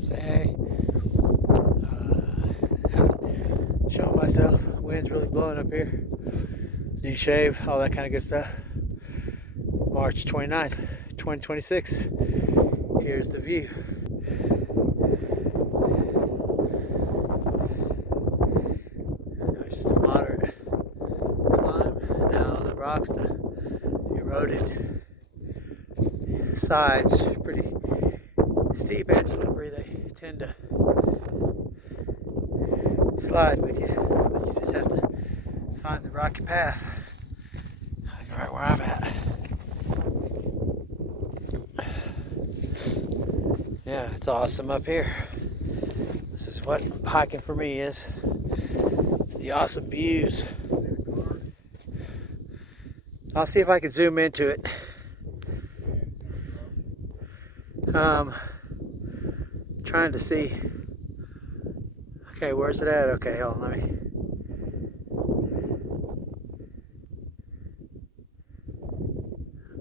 to say hey. Showing myself. Wind's really blowing up here. Need to shave, all that kind of good stuff. March 29th, 2026. Here's the view. It's just a moderate climb. Now the rocks, the eroded sides, pretty steep and slippery. They tend to slide with you, but you just have to find the rocky path. Like right where I'm at. Yeah, it's awesome up here. This is what hiking for me is. The awesome views. I'll see if I can zoom into it. Trying to see. Okay, where's it at? Okay, hold on, let me.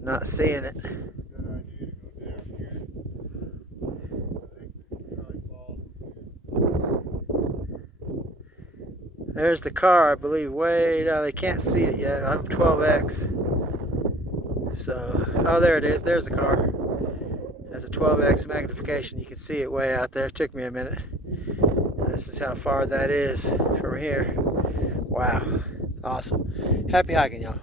Not seeing it. There's the car, I believe, way down. They can't see it yet. I'm 12x. So, oh, there it is. There's the car. Has a 12x magnification. You can see it way out there. It took me a minute. This is how far that is from here. Wow. Awesome. Happy hiking, y'all.